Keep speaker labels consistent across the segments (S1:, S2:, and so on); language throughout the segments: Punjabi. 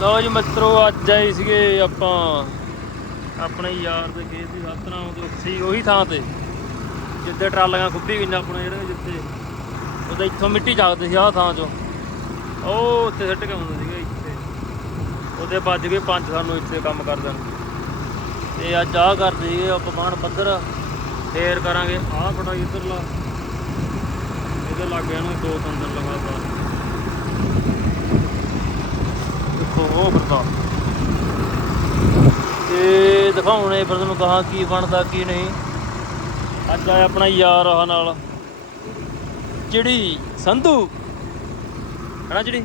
S1: ਲਓ ਜੀ ਮਿੱਤਰੋ, ਅੱਜ ਆਏ ਸੀਗੇ ਆਪਾਂ ਆਪਣੇ ਯਾਰ ਦੇ ਖੇਤ ਦੀ ਸਤਨਾਮ ਦੇ ਉੱਥੇ ਉਹੀ ਥਾਂ ਤੇ ਜਿੱਦੇ ਟਰਾਲੀਆਂ ਖੁੱਬੀ ਗਈਆਂ ਆਪਣੇ, ਜਿਹੜੇ ਜਿੱਥੇ ਉਹਦੇ ਇੱਥੋਂ ਮਿੱਟੀ ਜਾਗਦੇ ਸੀ, ਆਹ ਥਾਂ ਚੋਂ। ਉਹ ਉੱਥੇ ਸਿੱਟ ਕੇ ਆਉਂਦੇ ਸੀਗੇ ਇੱਥੇ। ਉਹਦੇ ਵੱਜ ਗਏ ਪੰਜ, ਸਾਨੂੰ ਇੱਥੇ ਕੰਮ ਕਰਦੇ ਨੂੰ ਤੇ ਅੱਜ ਆਹ ਕਰਦੇ ਸੀਗੇ ਆਪਾਂ ਬਾਣ ਪੱਧਰ। ਫੇਰ ਕਰਾਂਗੇ ਆਹ ਬੜਾ ਇੱਧਰਲਾ ਇਹਦੇ ਲੱਗ ਗਿਆ ਨੂੰ ਦੋ ਤਿੰਨ ਦਿਨ ਲਗਾਤਾਰ। ਦੇਖੋ, ਉਹ ਫਿਰਦਾ ਤੇ ਦਿਖਾਉਣੇ ਫਿਰ ਤੁਹਾਨੂੰ ਕਹਾ ਕੀ ਬਣਦਾ, ਕੀ ਨਹੀਂ। ਅੱਜ ਆਇਆ ਆਪਣਾ ਯਾਰ ਆ ਨਾਲ। ਜਿਹੜੀ ਸੰਧੂ। ਹਨਾ ਜਿਹੜੀ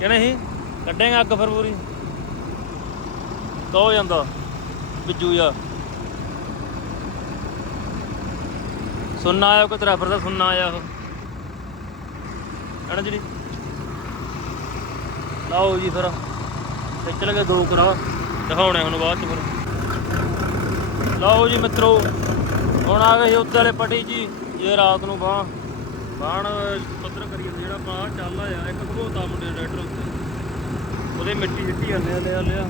S1: ਕਹਿੰਦੇ ਸੀ ਕੱਢੇਗਾ ਅੱਗ ਫਿਰ ਪੂਰੀ। ਕਹੋ ਜਾਂਦਾ, ਬਿੱਜੂ ਜਾ ਸੁਣਨਾ ਆਇਆ ਕੋਈ ਤੇਰਾ ਦਾ ਸੁਣਨਾ ਆਇਆ ਉਹ। ਹਨਾ ਜਿਹੜੀ ਲਾਓ ਜੀ ਫਿਰ। ਖਿੱਚ ਲਗੇ ਦੋ ਕਰਾ। ਦਿਖਾਉਣੇ ਹੁਣ ਬਾਅਦ ਚ ਫਿਰ। ਲਾਓ ਜੀ ਮਿੱਤਰੋ, ਹੁਣ ਆ ਗਏ ਸੀ ਉੱਤੇ ਵਾਲੇ ਪੱਟੀ ਜੀ, ਜੇ ਰਾਤ ਨੂੰ ਬਾਹ ਬਾਣ ਪੱਧਰ ਕਰੀ ਜਾਂਦੇ ਜਿਹੜਾ ਬਾਹ ਚੱਲ ਆਇਆ, ਇੱਕ ਘਬੋਤਾ ਮੁੰਡੇ ਟਰੈਕਟਰ ਉੱਤੇ। ਉਹਦੇ ਮਿੱਟੀ ਸਿੱਟੀ ਜਾਂਦੇ ਆ ਲਿਆ ਲਿਆ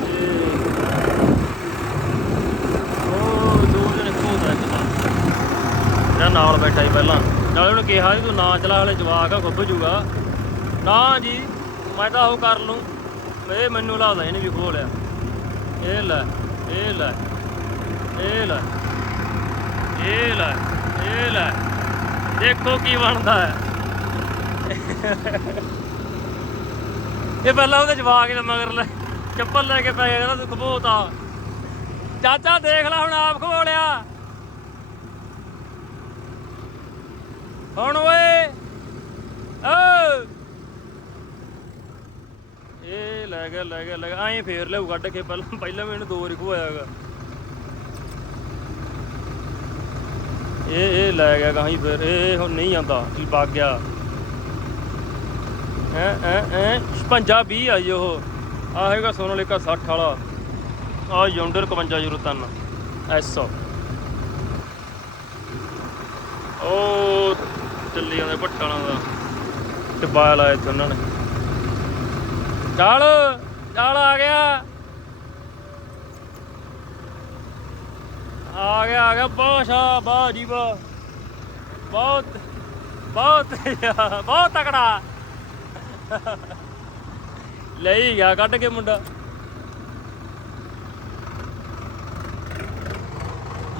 S1: ਤੇ ਉਹ ਦੋ ਨਾਲ ਬੈਠਾ ਸੀ ਪਹਿਲਾਂ। ਨਾਲੇ ਉਹਨੇ ਕਿਹਾ ਸੀ ਤੂੰ ਨਾ ਚਲਾ, ਹਲੇ ਜਵਾਕ ਆ ਖੁੱਭ ਜੂਗਾ। ਨਾ ਜੀ, ਮੈਂ ਤਾਂ ਉਹ ਕਰ ਲੂੰ ਇਹ ਮੈਨੂੰ ਲੱਗਦਾ ਇਹਨੇ ਵੀ ਖੋਹ ਲਿਆ। ਇਹ ਲੈ ਇਹ ਲੈ ਇਹ ਲੈ ਇਹ ਲੈ ਇਹ ਲੈ। ਦੇਖੋ ਕੀ ਬਣਦਾ ਹੈ। ਇਹ ਪਹਿਲਾਂ ਉਹਦੇ ਜਵਾਕ ਨੇ ਮਗਰ ਲੈ, ਚੱਪਲ ਲੈ ਕੇ ਪੈ ਗਿਆ, ਕਹਿੰਦਾ ਤੂੰ ਖਬੋਤਾ ਚਾਚਾ ਦੇਖ ਲੈ ਹੁਣ ਆਪ ਖੋ ਲਿਆ। ਹੁਣ ਓਏ ਓ ਇਹ ਲੈ ਗਿਆ ਲੈ ਗਿਆ ਲੈ ਗਿਆ। ਐਂ ਫੇਰ ਲਿਆਉ ਕੱਢ ਕੇ, ਪਹਿਲਾਂ ਪਹਿਲਾਂ ਵੀ ਇਹਨੂੰ ਦੋ ਵਾਰੀ ਖਵਾਇਆਗਾ ਇਹ ਇਹ ਲੈ ਗਿਆ ਗਾਹੀਂ ਫੇਰ। ਇਹ ਹੁਣ ਨਹੀਂ ਆਉਂਦਾ ਕੀ ਵਗ ਗਿਆ। ਐ ਐ ਐ 55 20 ਆਈ ਉਹ। ਆ ਹੈਗਾ ਸੋਨਾਲੀਕਾ 60 ਵਾਲਾ। ਆ ਯੌਂਡਰ 5503 ਐਸੋ। ਉਹ ਚੱਲੀ ਜਾਂਦੇ ਭੱਟਾਂ ਦਾ ਟਿੱਬਾ ਲਾਇਆ ਇੱਥੇ ਉਹਨਾਂ ਨੇ। ਚੱਲ ਚੱਲ ਆ ਗਿਆ। ਆ ਗਿਆ ਆ ਗਿਆ ਬਹੁਤ ਵਾਹ ਜੀ ਵਾਹ। ਬਹੁਤ ਬਹੁਤ ਬਹੁਤ ਤਕੜਾ। ਲਈ ਗਿਆ, ਕੱਢ ਕੇ ਮੁੰਡਾ।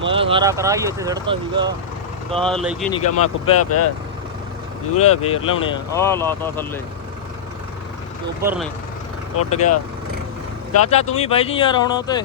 S1: ਮੈਂ ਸਾਰਾ ਕਰਾਈ ਇੱਥੇ ਛੱਡਤਾ ਸੀਗਾ। ਤਾਂ ਲੈ ਕੇ ਨਹੀਂ ਗਿਆ, ਮੈਂ ਖੁੱਬਿਆ ਪਿਆ। ਜੂਰੇ ਫੇਰ ਲਿਆਉਣੇ ਆ। ਆਹ ਲਾਤਾ ਥੱਲੇ। ਤੇ ਉੱਪਰ ਨੇ। ਉੱਡ ਗਿਆ। ਚਾਚਾ ਤੂੰ ਹੀ ਬਾਈ ਜੀ ਯਾਰ ਹੁਣ ਤੇ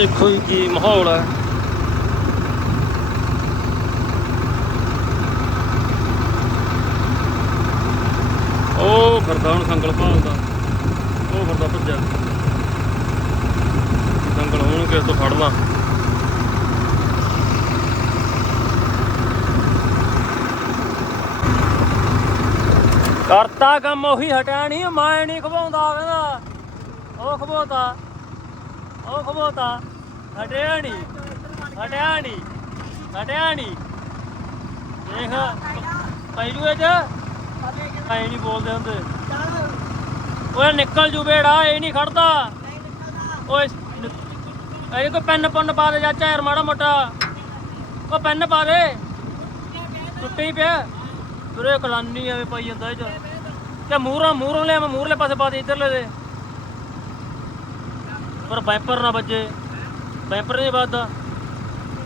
S1: ਦੇਖੋ ਜੀ ਕੀ ਮਾਹੌਲ ਹੈ? ਉਹ ਫਿਰਦਾ ਹੁਣ ਸੰਗਲ ਭਾਲਦਾ ਉਹ ਫਿਰਦਾ ਭੱਜਾ ਸੰਗਲ ਹੁਣ ਕਿਸ ਤੋਂ ਫੜਨਾ ਕਰਤਾ ਕੰਮ ਉਹੀ ਹਟਿਆ ਨਹੀਂ ਮੈਂ ਨਹੀਂ ਖਵਾਉਂਦਾ ਕਹਿੰਦਾ ਉਹ ਖਵਾਉਂਦਾ ਉਹ ਖਵਾਉਂਦਾ ਹਟਿਆ ਨਹੀਂ ਹਟਿਆ ਨਹੀਂ ਹਟਿਆ ਨਹੀਂ ਦੇਖ ਪਹਿਲੂ ਇਹ ਚ? ਐ ਨਹੀਂ ਬੋਲਦੇ ਹੁੰਦੇ। ਓਏ ਨਿਕਲ ਜੂ ਬੇੜਾ, ਇਹ ਨਹੀਂ ਖੜਦਾ। ਓਏ ਇਹ ਕੋ ਪੈਨ ਪੁੰਨ ਪਾ ਦੇ ਚਾਚਾ ਯਾਰ, ਮਾੜਾ ਮੋਟਾ। ਉਹ ਪੈਨ ਪਾ ਦੇ। ਟੁੱਟੀ ਪਿਆ ਤੁਰੇ ਕਲਾਨੀ ਐਵੇਂ ਪਾਈ ਜਾਂਦਾ ਇਹ ਚ। ਤੇ ਮੂਹਰੋਂ ਮੂਹਰੋਂ ਲੈ ਮੈਂ ਮੂਹਰਲੇ ਪਾਸੇ ਪਾ ਦੇ, ਇੱਧਰਲੇ ਦੇ। ਪਰ ਵਾਈਪਰ ਨਾ ਵੱਜੇ। ਵਾਈਪਰ ਨਹੀਂ ਵੱਜਦਾ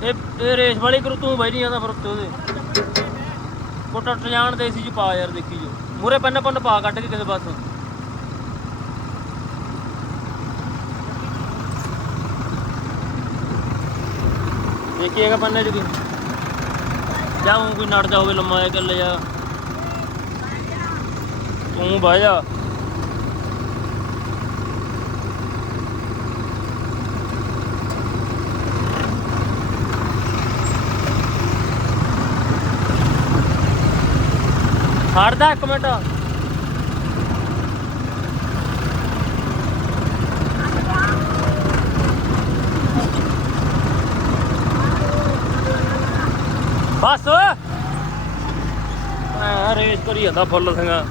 S1: ਇਹ ਇਹ ਰੇਸ ਵਾਲੀ ਕਰੂ, ਤੂੰ ਬੈਠੀ ਜਾਂਦਾ ਫਿਰ ਉੱਤੇ ਉਹਦੇ। ਕੋ ਟੱਟ ਜਾਣ ਦੇ ਸੀ ਜੀ ਪਾ ਯਾਰ, ਦੇਖੀ ਜੋ। ਮੂਰੇ ਪੰਨ ਪੰਨ ਪਾ ਕੱਢ ਕੇ ਕਿਸੇ ਪਾਸੋਂ ਦੇਖੀਏਗਾ ਪੰਨੇ ਚ ਕੀ ਜਾਉਂ ਕੋਈ ਨੜ ਜਾ ਹੋਵੇ ਲੰਮਾ ਇਕੱਲੇ ਚੱਲ ਜਾ। ਤੂੰ ਬਹਿ ਜਾ। ਖੜਦਾ ਇੱਕ ਮਿੰਟ ਬਸ ਮੈਂ ਰੇਸ ਕਰੀ ਜਾਂਦਾ ਫੁੱਲ ਸਿੰਘਾ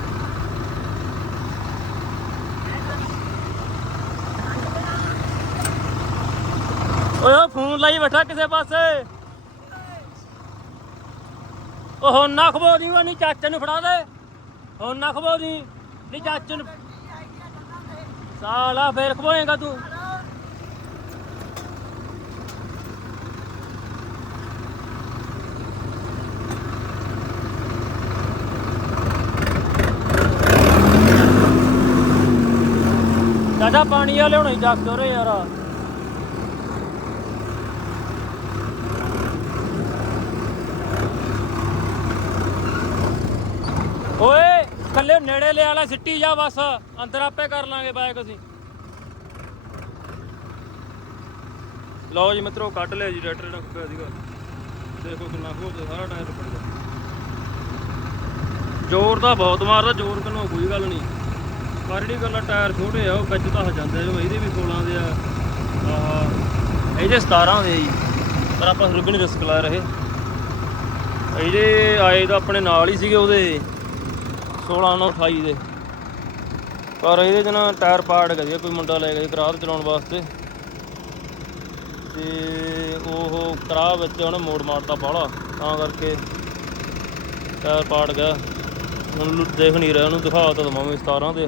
S1: ਓਏ ਉਹ ਫੋਨ ਲਾਈ ਬੈਠਾ ਕਿਸੇ ਪਾਸੇ ਉਹ ਹੁਣ ਨਾ ਖਬੋ ਦੀ ਨਹੀਂ ਚਾਚੇ ਨੂੰ ਫੜਾ ਦੇ। ਹੁਣ ਨਾ ਖਬੋ ਨਹੀਂ ਚਾਚੇ ਨੂੰ ਸਾਲਾ, ਫੇਰ ਖਬੋਏਗਾ ਤੂੰ। ਚਾਚਾ, ਪਾਣੀ ਆ ਲਿਆਉਣਾ ਹੀ ਜੱਗ ਦੋਰੇ ਯਾਰ। ਓਏ ਕੱਲੇ ਨੇੜੇ ਲੈ ਆਲਾ ਸਿੱਟੀ ਜਾ ਬਸ, ਅੰਦਰ ਆਪੇ ਕਰ ਲਾਂਗੇ ਬਾਈਕ ਅਸੀਂ। ਲਓ ਜੀ ਮਿੱਤਰੋ, ਕੱਢ ਲਿਆ ਜੀ ਰੈਟਰ ਦਾ ਖੁੱਬਿਆ ਸੀਗਾ। ਦੇਖੋ ਕਿੰਨਾ ਹੋ ਗਿਆ ਸਾਰਾ ਟਾਇਰ ਪੜ ਗਿਆ। ਜ਼ੋਰ ਤਾਂ ਬਹੁਤ ਮਾਰਦਾ, ਜ਼ੋਰ ਕਿਨੂੰ ਕੋਈ ਗੱਲ ਨਹੀਂ। ਪਰ ਜਿਹੜੀ ਗੱਲ ਆ ਟਾਇਰ ਛੋਟੇ ਆ, ਉਹ ਵਿੱਚ ਤਾਂ ਜਾਂਦੇ ਜੋ ਇਹਦੇ ਵੀ 16 ਦੇ ਆ, ਆਹ, ਇਹਦੇ 17 ਦੇ ਆ ਜੀ। ਪਰ ਆਪਾਂ ਰੁਕ ਨਹੀਂ ਰਿਸਕ ਲਾ ਰਹੇ। ਇਹਦੇ ਆਏ ਤਾਂ ਆਪਣੇ ਨਾਲ ਹੀ ਸੀਗੇ ਉਹਦੇ। 16 ਨਾਲ 28 ਦੇ। ਪਰ ਇਹਦੇ ਚ ਨਾ ਟਾਇਰ ਪਾੜ ਗਿਆ ਸੀ ਕੋਈ ਮੁੰਡਾ ਲੈ ਗਿਆ ਸੀ ਕਰਾਹ ਚਲਾਉਣ ਵਾਸਤੇ। ਤੇ ਉਹ ਕਰਾਹ ਵਿੱਚ ਉਹਨੇ ਮੋੜ ਮਾਰਤਾ ਬਾਹਲਾ, ਤਾਂ ਕਰਕੇ ਟਾਇਰ ਪਾੜ ਗਿਆ। ਹੁਣ ਦੇਖ ਨਹੀਂ ਰਿਹਾ, ਉਹਨੂੰ ਦਿਖਾ ਤਾਂ ਦਵਾਂ ਵੀ 17 'ਤੇ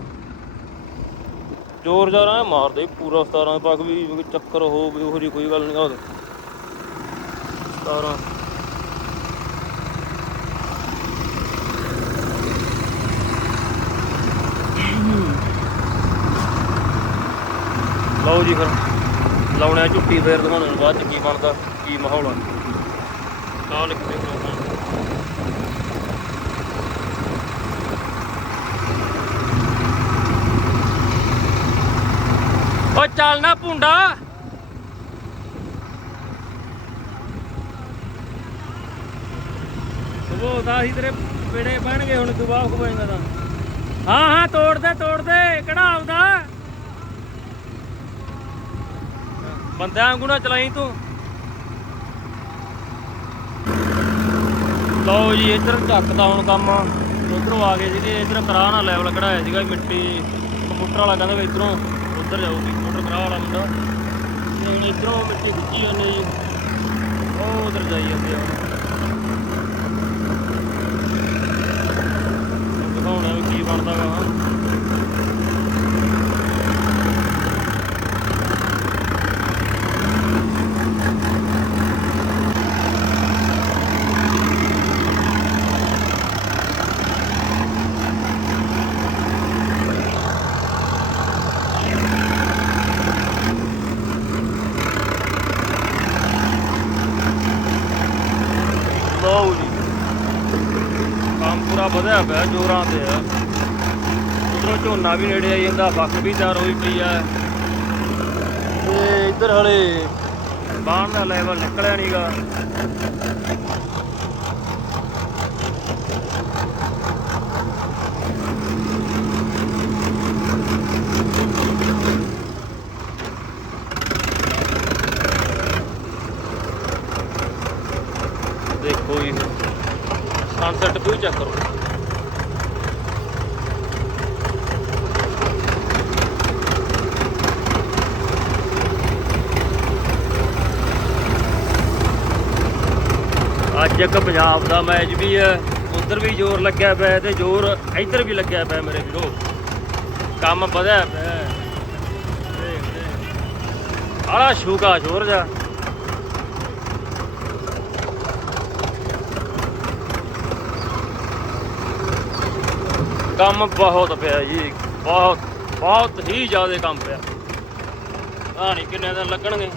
S1: ਜ਼ੋਰ ਜ਼ੋਰ ਮਾਰਦੇ ਪੂਰਾ 17 ਪੱਕ ਵੀ ਚੱਕਰ ਹੋ ਵੀ ਉਹੋ ਜਿਹੀ ਕੋਈ ਗੱਲ ਨਹੀਂ ਆ 17 ਲਓ ਜੀ ਫਿਰ, ਲਾਉਣੇ ਝੁੱਟੀ ਫੇਰ ਦਿਖਾਉਣੇ ਨੂੰ ਬਾਅਦ ਚ ਕੀ ਬਣਦਾ, ਕੀ ਮਾਹੌਲ ਆ। ਕਾਲ ਕਿਤੇ ਪ੍ਰੋਗਰਾਮ ਓ ਚੱਲ ਨਾ ਭੁੰਡਾ। ਉਹ ਤਾਂ ਹੀ ਤੇਰੇ ਪੇੜੇ ਪੈਣਗੇ ਹੁਣ ਦੁਬਾਅ ਖਵਾਏਗਾ ਤਾਂ। ਹਾਂ ਹਾਂ, ਤੋੜ ਦੇ ਤੋੜ ਦੇ ਕਿਹੜਾ ਆਉਂਦਾ ਬੰਦਿਆਂ ਵਾਂਗੂ ਨਾ ਚਲਾਈ ਤੂੰ। ਲਓ ਜੀ, ਇੱਧਰ ਚੱਕਦਾ ਹੁਣ ਕੰਮ। ਉਧਰੋਂ ਆ ਗਏ ਸੀਗੇ, ਇੱਧਰ ਕਰਾਹ ਨਾਲ ਲੈਵਲ ਕਢਾਇਆ ਸੀਗਾ ਮਿੱਟੀ। ਕੰਪਿਊਟਰ ਵਾਲਾ ਕਹਿੰਦਾ ਵੀ ਇੱਧਰੋਂ ਉਧਰ ਜਾਊਗੀ, ਕੰਪਿਊਟਰ ਕਰਾਹ ਵਾਲਾ ਮੁੰਡਾ। ਹੁਣ ਇੱਧਰੋਂ ਮਿੱਟੀ ਖਿੱਚੀ ਜਾਂਦੇ ਜੀ। ਉਹ ਉਧਰ ਜਾਈ ਜਾਂਦੇ ਆ। ਦਿਖਾਉਣਾ ਵੀ ਕੀ ਬਣਦਾ ਵਾ ਹਾਂ ਲਓ ਜੀ ਕੰਮ ਪੂਰਾ ਵਧਿਆ ਪਿਆ ਜੋਰਾਂ ਤੇ ਆ। ਉਧਰੋਂ ਝੋਨਾ ਵੀ ਨੇੜੇ ਆਈ ਜਾਂਦਾ ਫੱਕ ਵੀ ਤਿਆਰ ਹੋਈ ਪਈ ਆ। ਤੇ ਇੱਧਰ ਹਲੇ ਬਾਣ ਦਾ ਲੈਵਲ ਨਿਕਲਿਆ ਨਹੀਂਗਾ ਦੇਖੋ ਜੀ ਸਨਸੈਟ ਕੋਈ ਚੈੱਕ ਕਰੋ ਅੱਜ ਇੱਕ ਪੰਜਾਬ ਦਾ ਮੈਚ ਵੀ ਹੈ। ਉਧਰ ਵੀ ਜ਼ੋਰ ਲੱਗਿਆ ਪਿਆ ਤੇ ਜ਼ੋਰ ਇੱਧਰ ਵੀ ਲੱਗਿਆ ਪਿਆ ਮੇਰੇ ਵੀਰੋ। ਕੰਮ ਵਧਿਆ ਪਿਆ। ਹੈ। ਆਲਾ ਸ਼ੂਗਾ ਜ਼ੋਰ ਜਾ ਕੰਮ ਬਹੁਤ ਪਿਆ ਜੀ। ਬਹੁਤ ਬਹੁਤ ਹੀ ਜ਼ਿਆਦਾ ਕੰਮ ਪਿਆ। ਆ ਨਹੀਂ ਕਿੰਨੇ ਦਿਨ ਲੱਗਣਗੇ।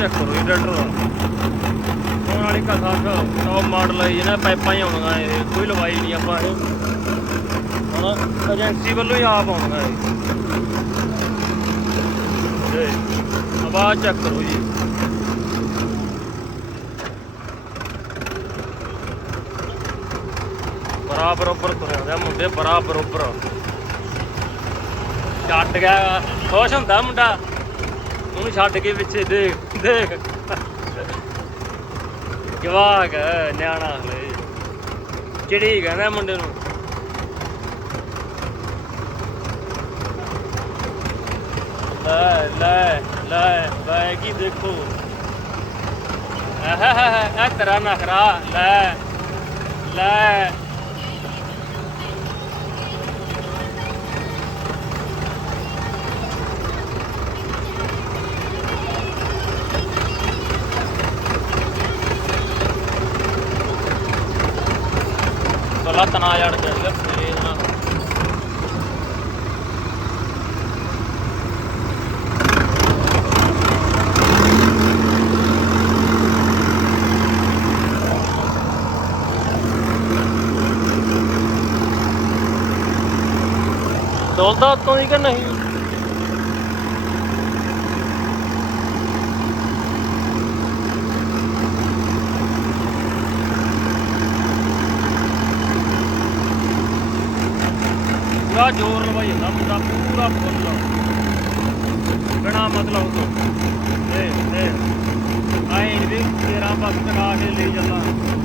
S1: ਚੈੱਕ ਕਰੋ ਇਹ ਟਰੈਕਟਰ ਦਾ। ਹੁਣ ਵਾਲੀ ਕਾ ਸਾਥ ਟੌਪ ਮਾਡਲ ਹੈ ਜਿਹਨਾਂ ਪਾਈਪਾਂ ਹੀ ਆਉਂਦੀਆਂ ਇਹ, ਕੋਈ ਲਵਾਈ ਨਹੀਂ ਆਪਾਂ ਇਹ। ਹੁਣ ਏਜੰਸੀ ਵੱਲੋਂ ਹੀ ਆਪ ਆਉਂਦੀਆਂ ਇਹ। ਇਹ ਆਵਾਜ਼ ਚੈੱਕ ਕਰੋ ਜੀ। ਬਰਾਬਰ ਉੱਪਰ ਤੁਰਿਆ ਹੁੰਦਾ ਮੁੰਡੇ ਬਰਾਬਰ ਉੱਪਰ ਛੱਡ ਗਿਆ, ਖੁਸ਼ ਹੁੰਦਾ ਮੁੰਡਾ। ਉਹਨੂੰ ਛੱਡ ਕੇ ਪਿੱਛੇ ਦੇਖ। ਦੇਖ। ਜਵਾਕ ਹੈ, ਨਿਆਣਾ ਹਲੇ। ਚਿੜੀ ਕਹਿੰਦਾ ਮੁੰਡੇ ਨੂੰ। ਲੈ ਲੈ ਲੈ ਲੈ ਕੀ ਦੇਖੋ। ਆਹ ਆ ਤੇਰਾ ਨਖਰਾ। ਲੈ ਲੈ ਕੱਲਾ ਤਨਾ ਜੜ ਚੜੀਆ ਫੇਰ ਨਾ ਡੋਲਦਾ ਉੱਤੋਂ ਹੀ ਕਿ ਨਹੀਂ ਪੂਰਾ ਜ਼ੋਰ ਲਵਾਈ ਜਾਂਦਾ ਮੁੰਡਾ ਪੂਰਾ ਫੁੱਲ ਬਿਨਾ ਮਤਲਬ ਤੋਂ ਦੇ ਦੇ ਆਏ ਨੀ ਵੀ ਤੇਰਾ ਬਸ ਟਕਾ ਕੇ ਲੈ ਜਾਂਦਾ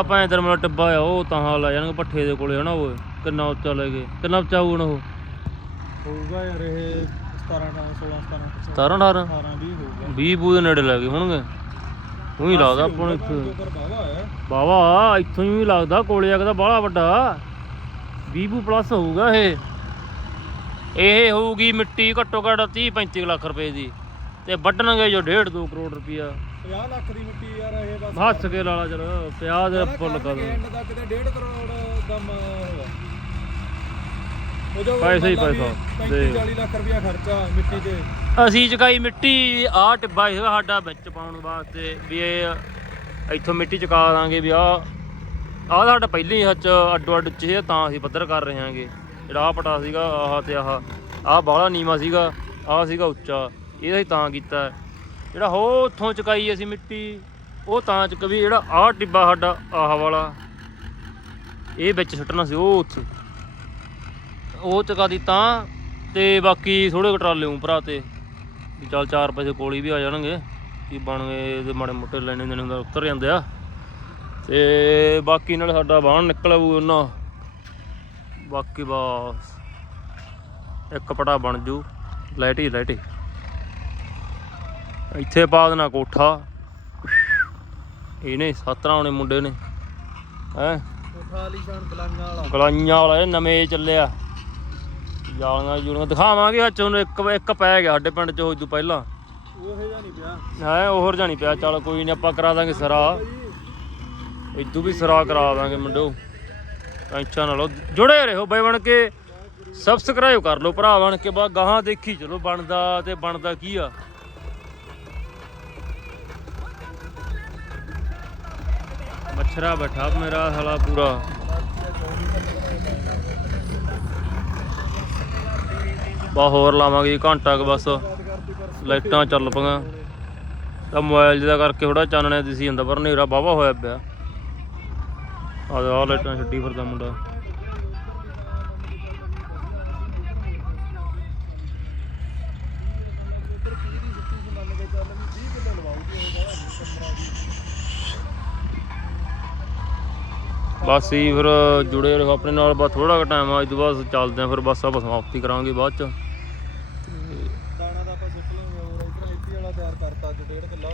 S1: ਇਹਦਾ ਭਾਂ ਇਧਰ ਮੇਰਾ ਟੱਬਾ ਆ ਉਹ ਤਾਂ ਹਾਲ ਆ ਜਾਣਗੇ ਪੱਠੇ ਦੇ ਕੋਲੇ ਹਨਾ ਉਹ ਕਿੰਨਾ ਉੱਚਾ ਲੈ ਗਏ ਕਿੰਨਾ ਉੱਚਾ ਹੋਊ ਹੁਣ ਉਹ?
S2: ਹੋਊਗਾ ਯਾਰ ਇਹ 17 16 17
S1: 17 18
S2: 18 20 ਹੋਊਗਾ।
S1: 20 ਬੂ ਦੇ ਨੇੜੇ ਲੈ ਗਏ ਹੋਣਗੇ। ਉਹੀ ਲੱਗਦਾ ਆਪਾਂ ਨੂੰ ਇੱਥੇ।
S2: ਬਾਵਾ
S1: ਇੱਥੋਂ ਹੀ ਲੱਗਦਾ ਕੋਲੇ ਆ ਬਾਹਲਾ ਵੱਡਾ। 20 ਬੂ ਪਲੱਸ ਹੋਊਗਾ ਇਹ। ਇਹ ਹੋਊਗੀ ਮਿੱਟੀ ਘੱਟੋ ਘੱਟ 30 35 ਲੱਖ ਰੁਪਏ ਦੀ। ਤੇ ਵੱਢਣਗੇ ਜੋ 1.5 2 ਕਰੋੜ ਰੁਪਿਆ
S2: 50 ਲੱਖ ਦੀ ਮਿੱਟੀ ਯਾਰ ਇਹ ਬਸ
S1: ਹੱਸ ਕੇ ਲਾਲਾ ਚਲ 50 ਦੇ ਫੁੱਲ ਕਰ ਦੋ
S2: ਐਂਡ ਦਾ ਕਿਤੇ 1.5 ਕਰੋੜ ਦਾ ਮ- ਹੋਇਆ ਉਹ ਜੋ
S1: ਪੈਸਾ ਹੀ ਪੈਸਾ।
S2: 35
S1: ਦੇਖ।
S2: 40 ਲੱਖ ਰੁਪਇਆ ਖਰਚਾ ਮਿੱਟੀ ਤੇ।
S1: ਅਸੀਂ ਚਕਾਈ ਮਿੱਟੀ ਆਹ ਟਿੱਬਾ ਸੀਗਾ ਸਾਡਾ ਵਿੱਚ ਪਾਉਣ ਵਾਸਤੇ ਵੀ ਇਹ ਇੱਥੋਂ ਮਿੱਟੀ ਚਕਾ ਦਾਂਗੇ ਵੀ ਆਹ ਆਹ ਸਾਡਾ ਪਹਿਲਾਂ ਹੱਚ ਅੱਡੋ ਅੱਡ ਚ ਸੀ, ਤਾਂ ਅਸੀਂ ਪੱਧਰ ਕਰ ਰਹੇ ਹਾਂਗੇ। ਜਿਹੜਾ ਆਹ ਪਟਾ ਸੀਗਾ ਆਹ ਤੇ ਆਹ ਆਹ ਬਾਹਲਾ ਨੀਵਾ ਸੀਗਾ ਆਹ ਸੀਗਾ ਉੱਚਾ। ਇਹ ਅਸੀਂ ਤਾਂ ਕੀਤਾ। ਜਿਹੜਾ ਹੋ ਉੱਥੋਂ ਚੁਕਾਈ ਅਸੀਂ ਮਿੱਟੀ, ਉਹ ਤਾਂ ਚੁੱਕ ਵੀ ਜਿਹੜਾ ਆਹ ਟਿੱਬਾ ਸਾਡਾ, ਆਹ ਵਾਲਾ। ਇਹ ਵਿੱਚ ਸੁੱਟਣਾ ਸੀ ਉਹ ਉੱਥੇ। ਉਹ ਚਕਾ ਦੀ ਤਾਂ, ਤੇ ਬਾਕੀ ਥੋੜੇ ਟਰਾਲੇ ਉਪਰਾ ਤੇ। ਵੀ ਚੱਲ ਚਾਰ ਪੈਸੇ ਕੋਲੀ ਵੀ ਆ ਜਾਣਗੇ, ਕੀ ਬਣ ਗਏ ਤੇ ਮਾੜੇ ਮੋਟੇ ਲੈਣੇ ਦੇਣੇ ਹੁੰਦਾ ਉਤਰ ਜਾਂਦੇ ਆ। ਤੇ ਬਾਕੀ ਨਾਲ ਸਾਡਾ ਬਾਹਣ ਨਿਕਲ ਆਊ ਉਹਨਾਂ। ਬਾਕੀ ਬਸ, ਇੱਕ ਪਟਾ ਬਣ ਜੂ। ਲਾਈਟ ਹੀ ਲਾਈਟ ਹੀ। ਇੱਥੇ ਪਾ ਦੇਣਾ ਕੋਠਾ। ਇਹਨੇ ਸਤਰਾਂ ਆਉਣੇ ਮੁੰਡੇ ਨੇ। ਹੈ?
S2: ਉਠਾ ਲਈ ਸ਼ਾਨ ਬਲਾਂਗਾ ਵਾਲਾ।
S1: ਗਲਾਈਆਂ ਵਾਲਾ ਇਹ ਨਵੇਂ ਚੱਲਿਆ। ਜਾਲੀਆਂ ਜੂਲੀਆਂ ਦਿਖਾਵਾਂਗੇ ਅੱਜ ਉਹਨੂੰ ਇੱਕ ਇੱਕ ਪੈ ਗਿਆ ਸਾਡੇ ਪਿੰਡ ਚ ਹੋ ਜੂ ਪਹਿਲਾਂ।
S2: ਉਹ ਨਹੀਂ ਪਿਆ।
S1: ਹੈ ਉਹ ਜਾਣੀ ਪਿਆ। ਚੱਲ ਕੋਈ ਨਹੀਂ ਆਪਾਂ ਕਰਾ ਦਾਂਗੇ ਸਰਾ। ਇਦੋਂ ਵੀ ਸਰਾ ਕਰਾ ਦਾਂਗੇ ਮੁੰਡੋ ਟੈਨਸ਼ਨ ਨਾ ਲਓ। ਜੁੜੇ ਰਹੋ ਬਈ ਬਣ ਕੇ। ਸਬਸਕ੍ਰਾਈਬ ਕਰ ਲਓ ਭਰਾ ਬਣ ਕੇ। ਬਾ ਗਾਹਾਂ ਦੇਖੀ ਚਲੋ ਬਣਦਾ ਤੇ ਬਣਦਾ ਕੀ ਆ। ਮੱਛਰਾ ਬੈਠਾ ਮੇਰਾ ਸਾਲਾ ਪੂਰਾ। ਬਾ ਹੋਰ ਲਾਵਾਂਗੇ ਜੀ, ਘੰਟਾ ਕੁ ਬਸ। ਲਾਈਟਾਂ ਚੱਲ ਪਈਆਂ। ਤਾਂ ਮੋਬਾਈਲ ਜਿਹਦਾ ਕਰਕੇ ਥੋੜਾ ਚਾਨਣਾ ਦਿਸੀ ਜਾਂਦਾ, ਪਰ ਹਨੇਰਾ ਵਾਹਵਾ ਹੋਇਆ ਪਿਆ। ਆ ਆ ਲਾਈਟਾਂ ਛੱਡੀ ਫਿਰਦਾ ਮੁੰਡਾ। ਬਸ ਹੀ ਫਿਰ ਜੁੜੇ ਰਹੋ ਆਪਣੇ ਨਾਲ ਬਸ ਥੋੜਾ ਕੁ ਟਾਈਮ ਆ ਇਸ ਤੋਂ ਬਾਅਦ ਚੱਲਦੇ ਆ ਫਿਰ ਬਸ ਆਪਾਂ ਸਮਾਪਤੀ ਕਰਾਂਗੇ ਬਾਅਦ ਚ।
S2: ਦਾਣਾ ਤਾਂ ਆਪਾਂ ਸੁੱਟ ਲਵਾਂਗੇ ਹੋਰ ਇਧਰ ਇੱਥੇ ਵਾਲਾ ਤਿਆਰ ਕਰਤਾ ਅੱਜ ਡੇਢ ਕਿੱਲਾ।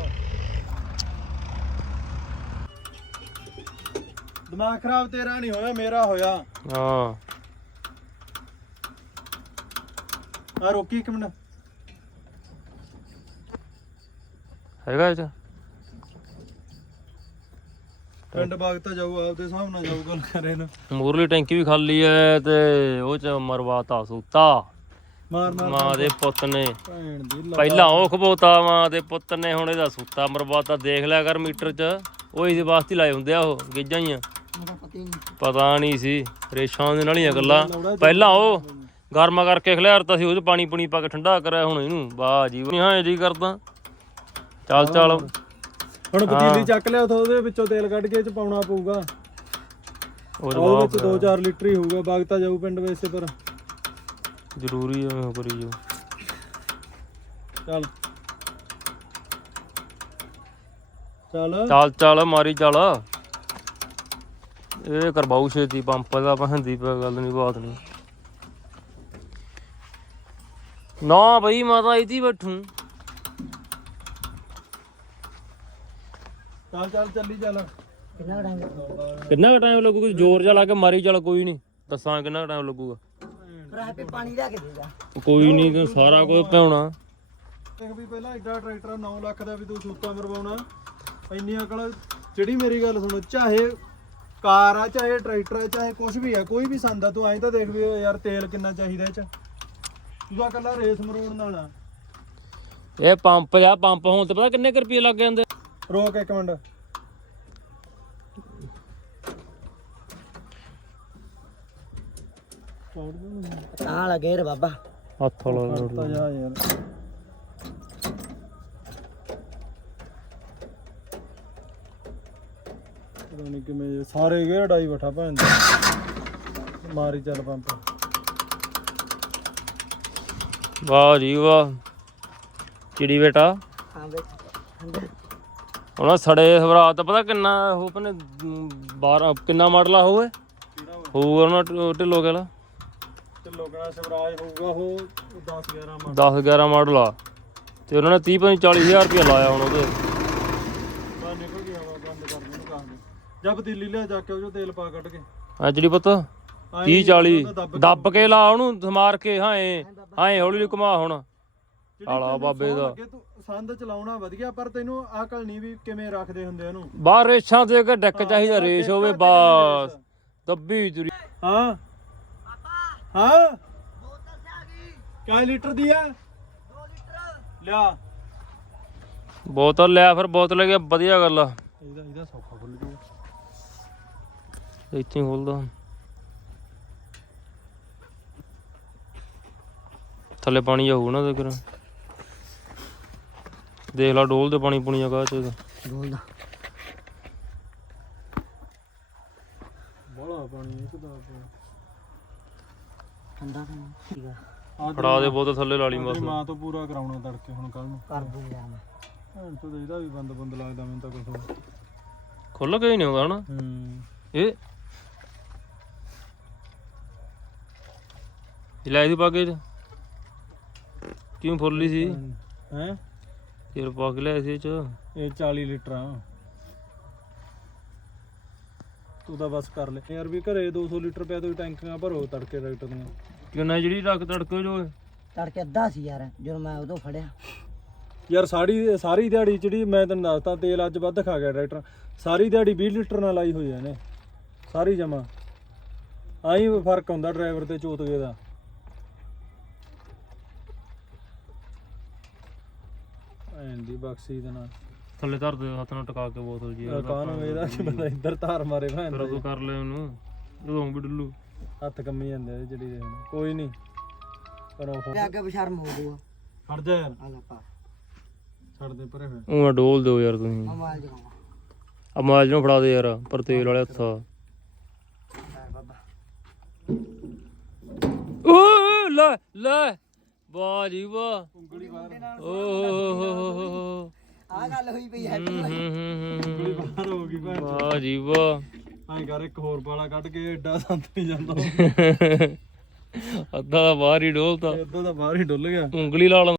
S2: ਦਿਮਾਗ ਖਰਾਬ ਤੇਰਾ ਨਹੀਂ ਹੋਇਆ ਮੇਰਾ ਹੋਇਆ।
S1: ਹਾਂ।
S2: ਆ ਰੋਕੀ ਇੱਕ ਮਿੰਟ।
S1: ਹੈਗਾ ਇਹ
S2: ਪਿੰਡ ਬਾਗ ਤਾਂ ਜਾਊ ਆਪਦੇ ਹਿਸਾਬ ਨਾਲ ਜਾਊ ਗੱਲ ਕਰੇ ਨਾ
S1: ਮੂਰਲੀ ਟੈਂਕੀ ਵੀ ਖਾਲੀ ਐ ਤੇ ਉਹ ਚ ਮਰਵਾਤਾ ਸੂਤਾ।
S2: ਮਾਰ ਮਾਰ
S1: ਮਾਂ ਦੇ ਪੁੱਤ ਨੇ।
S2: ਭੈਣ ਦੀ ਲਾ
S1: ਪਹਿਲਾਂ ਉਹ ਖਬੋਤਾ ਮਾਂ ਦੇ ਪੁੱਤ ਨੇ ਹੁਣ ਇਹਦਾ ਸੂਤਾ ਮਰਵਾਤਾ ਦੇਖ ਲਿਆ ਕਰ ਮੀਟਰ ਚ। ਉਹ ਇਹਦੇ ਵਾਸਤੇ ਹੀ ਲਾਏ ਹੁੰਦੇ ਆ ਉਹ ਗੇਜਾਂ ਹੀ ਆ। ਪਤਾ ਨਹੀਂ। ਸੀ ਰੇਸ਼ਾਂ ਦੇ ਨਾਲ ਹੀ ਆ ਗੱਲਾਂ। ਪਹਿਲਾਂ ਉਹ ਗਰਮਾ ਕਰਕੇ ਖਿਲਾਰਤਾ ਸੀ ਉਹ ਚ ਪਾਣੀ ਪੁਣੀ ਪਾ ਕੇ ਠੰਡਾ ਕਰਿਆ ਹੁਣ ਇਹਨੂੰ ਵਾਹ ਜੀ। ਨਹੀਂ ਹਾਂ ਜੀ ਕਰਦਾ। ਚੱਲ ਚੱਲ।
S2: ਹੁਣ ਪਤੀਲੀ ਚੱਕ ਲਿਆ ਉਥੋਂ ਉਹਦੇ ਵਿੱਚੋਂ ਤੇਲ ਕੱਢ ਕੇ ਇਹ ਚ ਪਾਉਣਾ ਪਊਗਾ।
S1: ਉਹਦੇ
S2: ਉਹਦੇ ਵਿੱਚ
S1: ਬਾਅਦ
S2: 2-4 ਲੀਟਰ ਹੀ ਹੋਊਗਾ ਬਾਗ ਤਾਂ ਜਾਊ ਪਿੰਡ ਵੈਸੇ ਪਰ।
S1: ਜ਼ਰੂਰੀ ਆ ਉਹ ਕਰੀ ਜੋ
S2: ਚੱਲ। ਚੱਲ।
S1: ਚੱਲ ਚੱਲ ਮਾਰੀ ਚੱਲ। ਇਹ ਕਰਵਾਉ ਛੇਤੀ ਪੰਪ ਦਾ ਪਹੰਦੀ ਪਿਆ ਗੱਲ ਨਹੀਂ ਬਾਤ ਨਹੀਂ ਨਾ ਬਈ ਮਾਤਾ ਇਤੀ ਬੈਠੂ।
S2: ਚੱਲ ਚੱਲ ਚੱਲੀ ਚੱਲ।
S1: ਕਿੰਨਾ ਕੁ ਟਾਈਮ ਲੱਗੂਗਾ ਜ਼ੋਰ ਜਿਹਾ ਲਾ ਕੇ ਮਾਰੀ ਚੱਲ ਕੋਈ ਨਹੀਂ ਦੱਸਾਂ ਕਿੰਨਾ ਕੁ ਟਾਈਮ ਲੱਗੂਗਾ।
S3: ਪਾਣੀ ਲਿਆ ਕੇ ਦੇਗਾ
S1: ਕੋਈ ਨਹੀਂ ਤੂੰ ਸਾਰਾ ਕੁਝ ਪਿਆਉਣਾ
S2: ਦੇਖ ਵੀ ਪਹਿਲਾਂ ਐਡਾ ਟਰੈਕਟਰ 9 ਲੱਖ ਦਾ ਵੀ ਤੂੰ ਸੂਤਾ ਮਰਵਾਉਣਾ। ਇੰਨੀ ਅਕਲ ਜਿਹੜੀ ਮੇਰੀ ਗੱਲ ਸੁਣੋ ਚਾਹੇ ਕਾਰ ਆ ਚਾਹੇ ਟਰੈਕਟਰ ਆ ਚਾਹੇ ਕੁਝ ਵੀ ਆ ਕੋਈ ਵੀ ਸੰਦ ਆ ਤੂੰ ਐਂ ਤਾਂ ਦੇਖ ਵੀ ਯਾਰ ਤੇਲ ਕਿੰਨਾ ਚਾਹੀਦਾ ਇਹ ਚ। ਤੂੰ ਤਾਂ ਕੱਲਾ ਰੇਸ ਮਰੋੜ ਨਾਲ ਆ।
S1: ਇਹ ਪੰਪ ਆ ਪੰਪ ਹੋਣ ਤੇ ਪਤਾ ਕਿੰਨੇ ਕੁ ਰੁਪਏ ਲੱਗ ਜਾਂਦੇ?
S2: ਰੋਕ ਇੱਕ ਮਿੰਟ।
S3: ਤਾਂ ਲੱਗੇ ਰ ਬਾਬਾ।
S1: ਹੱਥ ਲਾ
S2: ਤਾਂ ਜਾ ਯਾਰ। ਪਤਾ ਨਹੀਂ ਕਿਵੇਂ ਜੇ ਸਾਰੇ ਗੇੜ ਡਾਈ ਬੈਠਾ ਭੈਣ ਦਾ ਮਾਰੀ ਚੱਲ ਪੰਪ।
S1: ਵਾਹ ਜੀ ਵਾਹ। ਚਿੜੀ ਬੇਟਾ।
S3: ਹਾਂ ਵੇ
S1: ਉਹਨਾਂ ਸੜੇ ਸਵਰਾ ਤਾਂ ਪਤਾ ਕਿੰਨਾ ਉਹ ਪਨੇ 12 ਕਿੰਨਾ ਮਾਡਲ ਆ ਹੋਵੇ ਹੋਊਗਾ ਉਹਨਾਂ ਢਿੱਲੋ ਕੇ ਵਾਲਾ
S2: ਢਿੱਲੋ ਕਣਾ ਸਵਰਾਜ ਹੋਊਗਾ ਉਹ 10 11 ਮਾ
S1: 10 11 ਮਾਡਲ ਆ। ਤੇ ਉਹਨਾਂ ਨੇ 30 ਪਤਾ 40000 ਰੁਪਏ ਲਾਇਆ ਹੁਣ ਉਹਦੇ।
S2: ਬਾ ਨਿਕਲ ਗਿਆ ਵਾ ਬੰਦ ਕਰ ਦੇ ਇਹਨੂੰ ਕੰਮ ਜਦ ਪਤੀਲੀ ਲਿਆ ਜਾ ਕੇ ਉਹ ਤੇਲ ਪਾ ਕੱਢ ਕੇ।
S1: ਐ ਜਿਹੜੀ ਪੁੱਤ 30 40 ਦੱਬ ਕੇ ਲਾ ਉਹਨੂੰ ਸਮਾਰ ਕੇ ਹਾਏ ਹਾਏ ਹੌਲੀ ਹੌਲੀ ਘੁਮਾ ਹੁਣ। ਆਲਾ ਬਾਬੇ ਦਾ।
S2: ਤੂੰ ਸੰਦ ਚਲਾਉਣਾ ਵਧੀਆ ਪਰ ਤੈਨੂੰ ਅਕਲ ਨਹੀਂ ਵੀ ਕਿਵੇਂ ਰੱਖਦੇ ਹੁੰਦੇ ਉਹਨੂੰ।
S1: ਬਾਹਰ ਰੇਸ਼ਾਂ ਤੇ ਕਿ ਡੈਕ ਚਾਹੀਦਾ ਰੇਸ਼ ਹੋਵੇ ਬਸ ਦੱਬੀ ਤੁਰੀ।
S2: ਹਾਂ? ਹਾਂ? ਕਿੰਨੇ ਲੀਟਰ ਦੀ ਆ? 2 ਲੀਟਰ। ਲਿਆ।
S1: ਬੋਤਲ ਲਿਆ ਫਿਰ ਬੋਤਲ ਲੈ ਕੇ ਵਧੀਆ ਗੱਲ ਆ।
S2: ਇਹਦਾ ਇਹਦਾ ਸੌਖਾ ਖੁੱਲ ਗਿਆ।
S1: ਇੱਥੇ ਹੀ ਖੋਲਦਾ। ਥੱਲੇ ਪਾਣੀ ਜਾਊ ਨਾ ਦੇਖ ਦੇਖ ਲਾ ਡੋਲ ਤੇ ਪਾਣੀ ਪੁਣੀ ਜਗਾ ਚ।
S3: ਬੋਲਦਾ
S2: ਬੜਾ ਪਾਣੀ ਇੱਕ ਦਾ
S3: ਠੰਡਾ ਤਾਂ ਠੀਕ ਆ।
S2: ਆ
S1: ਫੜਾ ਦੇ ਬੋਤਲ ਥੱਲੇ ਲਾ ਲਈ ਬਸ
S2: ਮਾਂ ਤੋਂ ਪੂਰਾ ਕਰਾਉਣਾ ਤੜਕੇ ਹੁਣ ਕੱਲ ਨੂੰ।
S3: ਕਰ ਦੂੰਗਾ ਮੈਂ।
S2: ਭੈਣ ਚੋਦ ਇਹਦਾ ਵੀ ਬੰਦ ਬੰਦ ਲੱਗਦਾ ਮੈਨੂੰ ਤਾਂ ਕੁਝ
S1: ਖੁੱਲ ਕੇ ਹੀ ਨਹੀਂ ਆਉਂਦਾ ਹਨਾ।
S2: ਹੂੰ।
S1: ਇਹ ਇਹ ਲੈ ਦੀ ਪਾਗੇ ਚ ਕਿਉਂ ਫੁੱਲੀ ਸੀ?
S2: ਹੈ?
S1: ਤੇਲ ਪਾ ਕੇ ਲਿਆ ਸੀ ਚ।
S2: ਇਹ 40 ਲੀਟਰ। ਆ ਤੂੰ ਤਾਂ ਬਸ ਕਰ ਲੈ। ਯਾਰ ਵੀ ਘਰੇ 200 ਲੀਟਰ ਪਿਆ ਤੋਂ ਟੈਂਕੀਆਂ ਭਰੋ ਤੜਕੇ ਟਰੈਕਟਰ ਦੀਆਂ
S1: ਕਿੰਨਾ ਜਿਹੜੀ ਰੱਖ ਤੜਕੇ ਜੋ।
S3: ਤੜਕੇ ਅੱਧਾ ਸੀ ਯਾਰ ਜਦੋਂ ਮੈਂ ਉਦੋਂ ਫੜਿਆ।
S2: ਯਾਰ ਸਾੜੀ ਸਾਰੀ ਦਿਹਾੜੀ ਜਿਹੜੀ ਮੈਂ ਤੈਨੂੰ ਦੱਸਤਾ ਤੇਲ ਅੱਜ ਵੱਧ ਖਾ ਗਿਆ ਟਰੈਕਟਰ। ਸਾਰੀ ਦਿਹਾੜੀ 20 ਲੀਟਰ ਨਾਲ ਲਾਈ ਹੋਈ ਆ ਨੇ ਸਾਰੀ ਜਮਾ। ਆਈ ਫ਼ਰਕ ਹੁੰਦਾ ਡਰਾਈਵਰ ਤੇ ਚੋਤਗੇ ਦਾ। ਐਂ ਦੀ ਬਕਸੀ ਦੇ ਨਾਲ।
S1: ਥੱਲੇ ਧਰ ਦੇ ਹੱਥ ਨਾਲ ਟਕਾ ਕੇ ਬੋਤਲ ਜੀ।
S2: ਕਾਨ ਇਹਦਾ? ਕਿ ਬੰਦਾ ਇੱਧਰ ਧਾਰ ਮਾਰੇ ਭੈਣ
S1: ਫਿਰ ਉਹ ਕਰ ਲੈ ਉਹਨੂੰ। ਜਦੋਂ ਵੀ ਡੁੱਲੂ।
S2: ਹੱਥ ਕੰਮੀ ਜਾਂਦੇ ਆ ਜਿਹੜੀ ਦੇ ਕੋਈ ਨਹੀਂ। ਪਰ ਉਹ
S3: ਤੇ ਅੱਗੇ ਬਸ਼ਰਮ ਹੋ ਗਊ
S2: ਹਟ ਜਾ ਯਾਰ।
S3: ਆ ਲੈ ਪਾ।
S2: ਛੱਡ ਦੇ ਪਰੇ ਫਿਰ।
S1: ਉਹ ਡੋਲ ਦਿਓ ਯਾਰ ਤੁਸੀਂ।
S3: ਮੋਬਾਈਲ ਜਗਾਵਾ
S1: ਆ ਮਾਜ ਨੂੰ ਫੜਾ ਦੇ ਯਾਰ ਪਰ ਤੇਲ ਵਾਲੇ ਹੱਥਾ
S3: ਲੈ ਬਾਬਾ।
S1: ਓ ਲੈ ਲੈ। ਵਾਹ ਜੀ ਵਾਹ।
S2: ਉਂਗਲੀ ਬਾਹਰ
S1: ਓ ਹੋ ਹੋ ਹੋ ਹੋ ਹੋ।
S3: ਆ ਗੱਲ ਹੋਈ ਪਈ ਹੈ।
S1: ਹੂੰ, ਹੂੰ, ਹੂੰ, ਹੂੰ,
S2: ਉਂਗਲੀ ਬਾਹਰ ਹੋ ਗਈ
S1: ਹੂੰ। ਵਾਹ ਜੀ ਵਾਹ।
S2: ਐਂ ਕਰ ਇੱਕ ਹੋਰ ਪਾਲਾ ਕੱਢ ਕੇ ਐਡਾ ਸੰਤ ਨਹੀਂ ਜਾਂਦਾ।
S1: ਅੱਧਾ ਤਾਂ ਬਾਹਰ ਹੀ ਡੋਲਤਾ।
S2: ਇਦਾਂ ਦਾ ਬਾਹਰ ਹੀ ਡੁੱਲ ਗਿਆ।
S1: ਉਂਗਲੀ ਲਾ ਲਾ